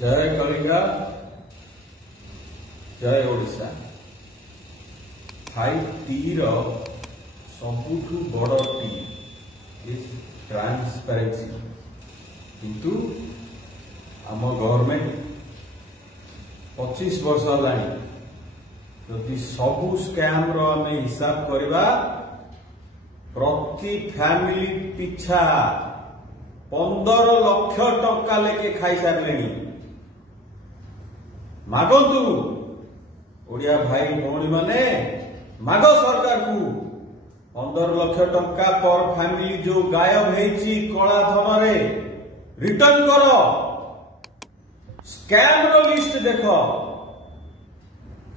जय कलिंगा जय ओडिशा। 5T रो सबुठु बड़ टी इज ट्रांसपेरेंसी। किंतु आम गवर्नमेंट 25 वर्ष होलानी जदि सबु स्कैम रो आम हिसाब करवा प्रति फैमिली पिछा 15 लाख टंका लेके खाई सारे। मागंतु ओडिया भाई भौणी माने माग सरकार को 15 लाख टंका पर फैमिली जो गायब है कला धन रे रिटर्न कर। स्कैम रो लिस्ट देख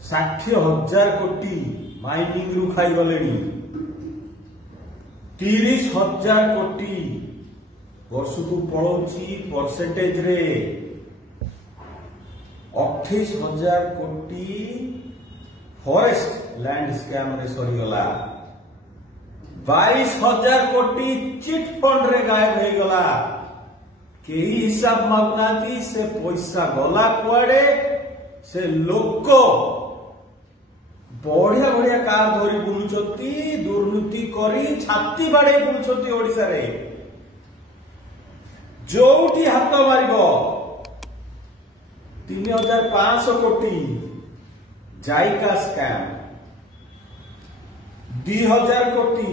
60,000 कोटी माइनिंग रु खाई गले। 30,000 कोटी वर्ष को पड़ोची परसेंटेज रे। 28,000 कोटी फॉरेस्ट लैंड स्कैम रे सरीगला। 22,000 कोटी चिट फंड रे गायब हो गला। केही हिसाब मागुनाती से पैसा गला कुआडे। से लोक बढ़िया बढ़िया कार धरी बुलुचंती दुर्नीति करी छाती बाड़े बुलुचंती ओडिसा रे। जोटी हाथ मारिबो 3,500 कोटी जायका स्कैम। 2,000 कोटी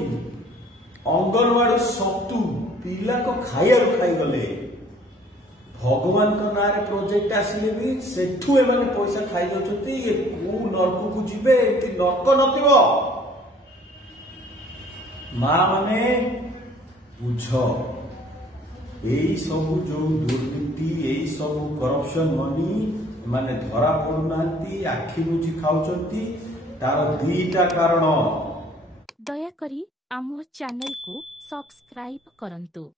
अंगनवाड़ी सतु पिला को खाइया खाई गले। भगवान का ना रे प्रोजेक्ट आसिले भी सेठू एमाने पैसा खाई जाउछंती। ये को नरक को जिबे एति नरक नथिबो। मां माने बुझ एई सब जो दुर्नीति एई सब करप्शन मनी माने धरा पड़ुनांती आखि बुझी खाउछंती। तार दीटा कारण। दया करी आम चैनल को सब्सक्राइब करंतु।